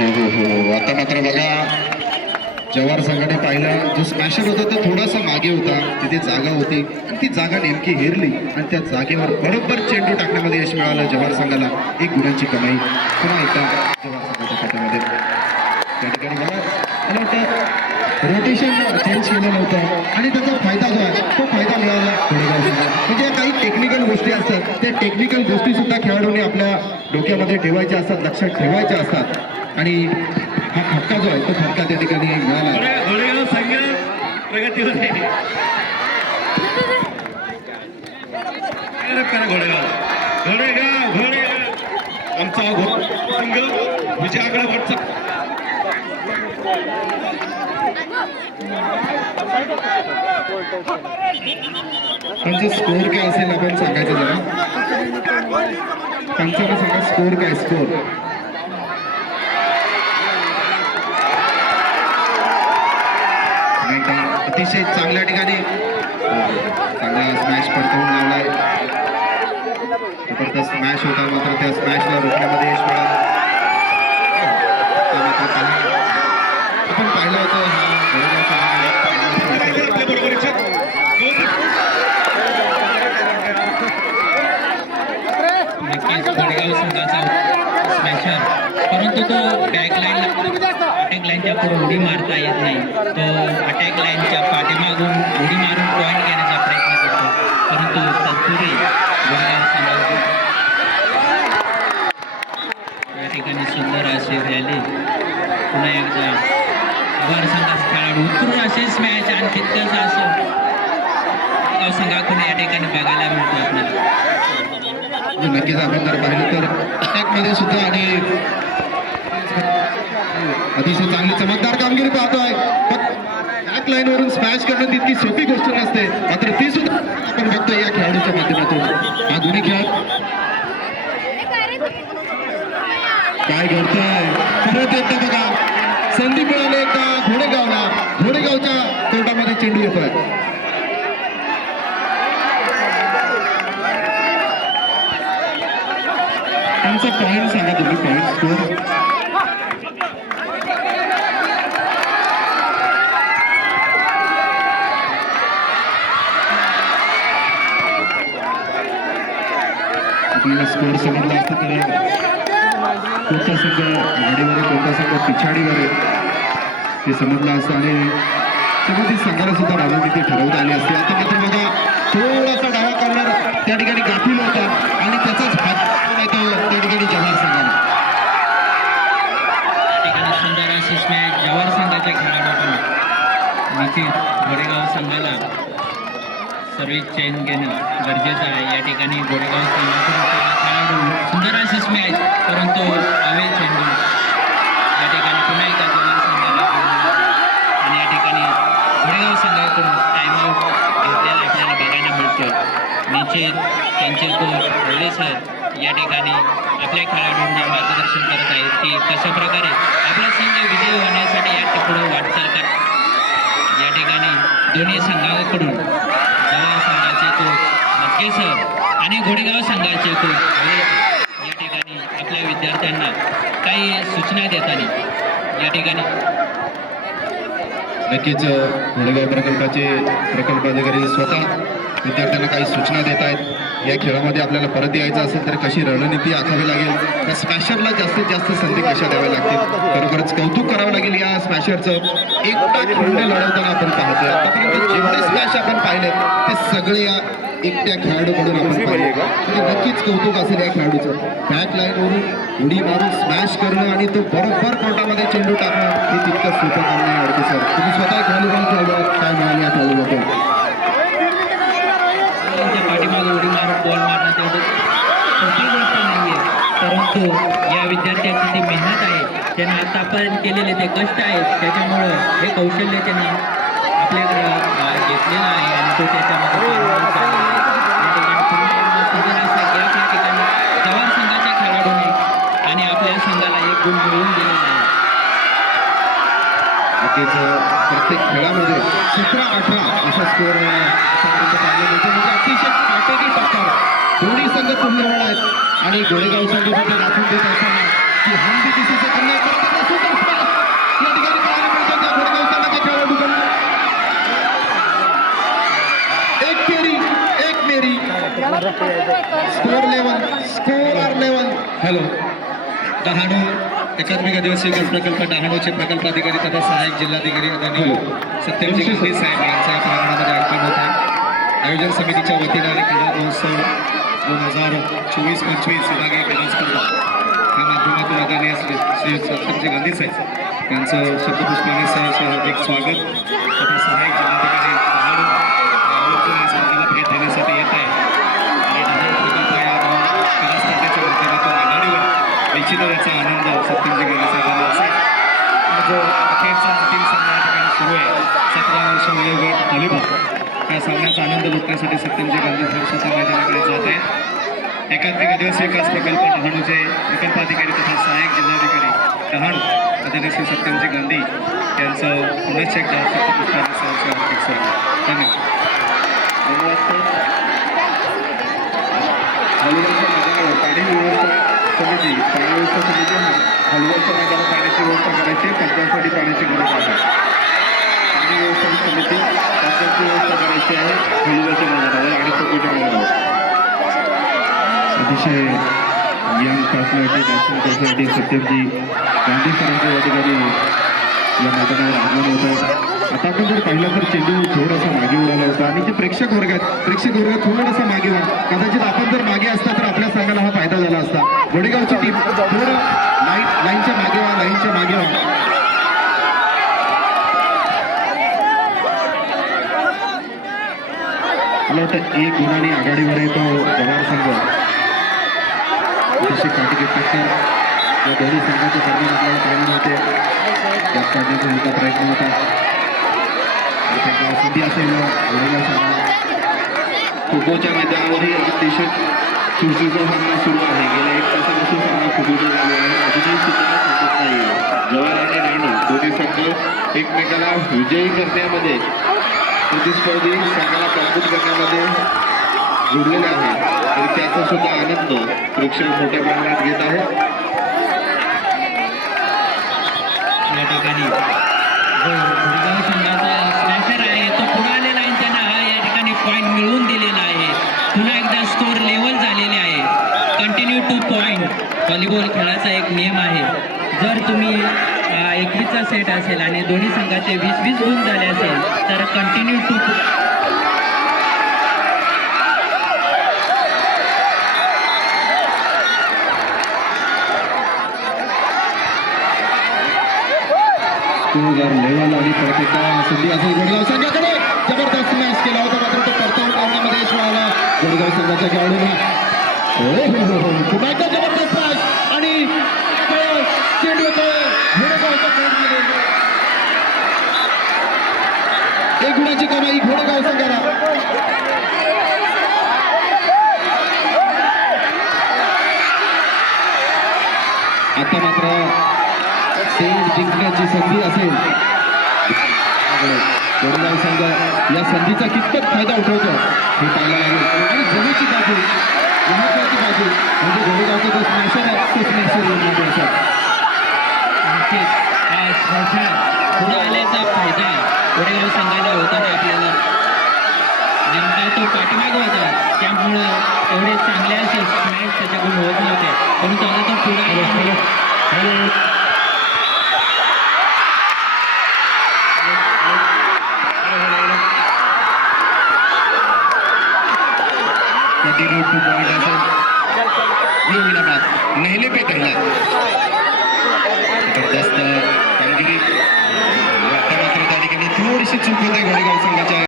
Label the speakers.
Speaker 1: हो हो हो. आता मात्र बघा जवार संघाने पाहिला. जो स्मॅशर होता तो थोडासा मागे होता. तिथे जागा होती. आणि ती जागा नेमकी हेरली. आणि त्या जागेवर बरोबर चेंडू टाकण्यामध्ये यश मिळालं जवार संघाला. एक गुणांची कमाई पुन्हा एकदा जवाहर संघाच्या खात्यामध्ये. त्या ठिकाणी मला मला वाटतं रोटेशन चेंज केलं नव्हतं. आणि त्याचा फायदा जो आहे तो फायदा मिळाला म्हणजे काही टेक्निकल गोष्टी असतात. त्या टेक्निकल गोष्टीसुद्धा खेळाडूंनी आपल्या डोक्यामध्ये ठेवायच्या असतात लक्षात ठेवायच्या असतात. आणि हा फटका जो आहे तो फटका त्या ठिकाणी मिळाला.
Speaker 2: घोडेगाव घोडेगाव घोडेगाव आमचा संघ विजयाकडे वाटचा
Speaker 1: त्यांचा स्कोर काय असेल आपण सांगायचं जरा. पंचांना सांगा स्कोर काय स्कोर नाही का अतिशय चांगल्या ठिकाणी चांगला स्मॅश परतवून लावलाय. जबरदस्त स्मॅश होता मात्र त्या स्मॅशला रोखण्यामध्ये यश मिळालं. आपण पाहिलं होतं हा
Speaker 3: नक्कीच वडगाव संघाचा स्मॅशर परंतु तो बॅक लाईन अटॅक लाईनच्या पुढे उडी मारता येत नाही. तो अटॅक लाईनच्या पाठीमागून उडी मारून पॉईंट घेण्याचा प्रयत्न करतो. परंतु तत्पुरी या ठिकाणी सुंदर अशी रॅली पुन्हा एकदा वर संघाचा खेळाडू उतरून असेच मॅच आणि तितकंच असं संघाकडून या ठिकाणी बघायला मिळतो आपल्याला.
Speaker 1: नक्कीच आपण जर पाहिलं तर अटॅकमध्ये सुद्धा आणि अतिशय चांगली चमकदार कामगिरी पाहतोय. बॅक लाईन वरून स्मॅश करणं तितकी सोपी गोष्ट नसते. मात्र ती सुद्धा आपण बघतोय या खेळाडूच्या माध्यमातून. हा दोन्ही खेळ. काय घडतंय? परत येतं बघा. संधी मिळाली एकदा घोडेगावला. घोडेगावच्या कोर्टामध्ये चेंडू येतोय. त्यांचा पॉईंट सांगा तुम्ही पॉईंट स्कोर आपल्याला स्कोर समजला असतं तर कोणता संघ आघाडीवर आहे कोणता संघ पिछाडीवर आहे. ते समजलं असतं आणि त्यामध्ये संघाला सुद्धा रणनीती ठरवता आली असते. आता मात्र बघा थोडासा डावा करणार त्या ठिकाणी गाफील होता आणि त्याचाच हात येतो त्या ठिकाणी जवाहर संघाला
Speaker 3: या ठिकाणी सुंदर अशी स्मॅच जवाहर संघाच्या खेळाडूकडून नक्कीच गोरेगाव संघाला सर्विस चेंज घेणं गरजेचं आहे. या ठिकाणी गोरेगाव खेळाडू सुंदर अशी मॅच परंतु अवे चेंडू या ठिकाणी पुन्हा एकदा जवाहर संघाला आणि या ठिकाणी गोरेगाव संघाकडून टाइमआउट घेतलेला आपल्याला बघायला मिळतो निश्चित त्यांचे कोच होळे सर? या ठिकाणी आपल्या खेळाडूंना मार्गदर्शन करत आहेत की कशा प्रकारे आपला संघ विजयी होण्यासाठी या पुढे वाटचाल कर या ठिकाणी दोन्ही संघाकडून नक्की सर आणि घोडेगाव संघाचे कोच या ठिकाणी आपल्या विद्यार्थ्यांना काही सूचना देताना या ठिकाणी.
Speaker 1: नक्कीच घोडेगाव प्रकल्पाचे प्रकल्प अधिकारी स्वतः विद्यार्थ्यांना काही सूचना देत आहेत. या खेळामध्ये आपल्याला परत यायचं असेल तर कशी रणनीती आखावी लागेल? त्या स्मॅशरला जास्तीत जास्त संधी कशा द्याव्या लागतील? खरोखरच कौतुक करावं लागेल या स्मॅशरचं. एकटा खेळणे लढवताना आपण पाहतोय. स्मॅश आपण पाहिले ते सगळे या एकट्या खेळाडूकडून आपण पाहिले म्हणजे नक्कीच कौतुक असेल या खेळाडूचं. बॅक लाईनवरून उडी मारून स्मॅश करणं आणि तो बरोबर कोर्टामध्ये चेंडू टाकणं हे तितकं सोपं काम नाही अडके सर तुम्ही स्वतः खेळाडू म्हणून खेळलो. काय म्हणाल या खेळाडूबद्दल?
Speaker 3: पाठीमागे उडी मारून बॉल मारणं तेवढं सोपी गोष्ट नाही आहे परंतु या विद्यार्थ्याची जी मेहनत आहे त्यांना आतापर्यंत केलेले ते कष्ट आहेत त्याच्यामुळं हे कौशल्य त्यांनी आपल्याकडे घेतलेलं आहे आणि तो त्याच्यामध्ये गॅप या ठिकाणी संघाच्या आणि आपल्या संघाला एक गुण मिळवून दिलेला आहे
Speaker 1: नक्कीच प्रत्येक खेळामध्ये सतरा अठरा अशा स्कोअर म्हणजे अतिशय काटेकी टक्कर दोन्ही संघ तुम्ही आहेत आणि गोरेगाव संघ दाखवून देत असताना की हम भी किसी स्कोर लेवल
Speaker 2: हॅलो. डहाणू एकात्मिक आदिवासी प्रकल्प डहाणूचे प्रकल्प अधिकारी तथा सहाय्यक जिल्हाधिकारी आदरणीय सत्यमजी गांधी साहेब यांच्या प्रांगणामध्ये आगमन होत आहे. आयोजन समितीच्या वतीनं आणि क्रीडा महोत्सव दोन हजार चोवीस पंचवीस विभागीय क्रीडा स्पर्धा या माध्यमातून आदरणीय श्री सत्यमजी गांधी साहेब यांचं शब्दपुष्पाने सहज हार्दिक स्वागत तथा सहाय्यक जिल्हाधिकारी सतरा वर्ष वयोगट व्हॉलीबॉल या सामन्याचा आनंद लुटण्यासाठी सत्यमजी गांधी साहेब स्वतः मैदानाकडे जात आहेत. एकात्मिक आदिवासी विकास प्रकल्प डहाणूचे प्रकल्पाधिकारी तथा सहाय्यक जिल्हाधिकारी डहाणू आदरणीय श्री सत्यमजी गांधी यांचं पुनश्च एकदा धन्यवाद.
Speaker 1: हलवलच्या मैदानावर पाणी व्यवस्था समिती पाणी व्यवस्था समितीने हलवलच्या मैदानावर पाण्याची व्यवस्था करायची त्यांच्यासाठी पाण्याची गरज आहे. व्यवस्थापन समिती व्यवस्था करायची आहे मैदानावर आणि चौकीच्या मैदानावर अतिशय young personality national personality Satyamji Gandhi सरांच्या या ठिकाणी या मैदानावर आगमन होत आहे. आता आपण जर पाहिलं तर चेंडू थोडासा मागे उडाला होता. आणि ते प्रेक्षक वर्ग आहेत प्रेक्षक वर्गात थोडासा मागे व्हा कदाचित आपण जर मागे असता तर आपल्या संघाला हा फायदा झाला असता. वडेगावची टीम थोडं लाईन लाईनच्या मागे व्हा लाईनच्या मागे व्हा मला वाटतं एक गुणाने आघाडीवर आहे तो जवाहर संघ. अतिशय काटेकी टक्कर या दोन्ही संघाच्या दरम्यान आपल्याला पाहायला होते त्यात काढण्याचा मोठा प्रयत्न होता. त्याच्या संधी असेल वडिला संघ खो-खोच्या मैदानावरही अतिशय चुरचुरचा सामना सुरू आहे. गेल्या एक तासापासून सामना खोखोचा झाला आहे. अजूनही सुद्धा संपत नाही जवान आणि राणू दोन्ही संघ एकमेकाला विजयी करण्यामध्ये प्रतिस्पर्धी संघाला पराभूत करण्यामध्ये जुडलेला आहे. आणि त्याचा सुद्धा आनंद प्रेक्षक मोठ्या प्रमाणात घेत आहेत.
Speaker 3: या ठिकाणी जो संघाचा स्मॅशर आहे. तो पुढे आलेला आहे त्यांना. हा या ठिकाणी पॉईंट मिळवून दिलेला आहे. पुन्हा एकदा स्कोर लेवल झालेले आहे. कंटिन्यू टू पॉईंट व्हॉलीबॉल खेळाचा एक नियम आहे. जर तुम्ही एकवीसचा सेट असेल आणि दोन्ही संघाचे वीस वीस गुण झाले असेल तर कंटिन्यू टू
Speaker 1: लेवल आणि परत संधी असेल गोडगाव संघाकडे. जबरदस्त मॅच केला होता मात्र तो परतवून लावण्यामध्ये यश मिळाला. संघाच्या खेळाडूंना. हो हो, हो, हो. पुन्हा एकदा जबरदस्त मॅच आणि तो चेंडू येतो घोडेगावच्या कोर्टमध्ये. एक गुणाची कमाई घोडेगाव संघाला आता मात्र सेट जिंकण्याची संधी असेल. गोरेगाव संघ या संधीचा कितपत फायदा उठवतो हे पाहायला लागेल. आणि जमेची बाजू महत्वाची बाजू म्हणजे गोरेगावचा जो स्मॅशर आहे तो स्मॅशर योजना
Speaker 3: पुढे आल्याचा फायदा वडेगाव संघाला होताना आपल्याला नेमका तो पाठीमागे होता त्यामुळं एवढे चांगले असे स्मॅच त्याच्याकडून होत नव्हते. परंतु आता तो पुढे
Speaker 1: नहले पे कहला जबरदस्त. कामगिरी त्या ठिकाणी थोडीशी चूक होते गोरेगाव संघाच्या.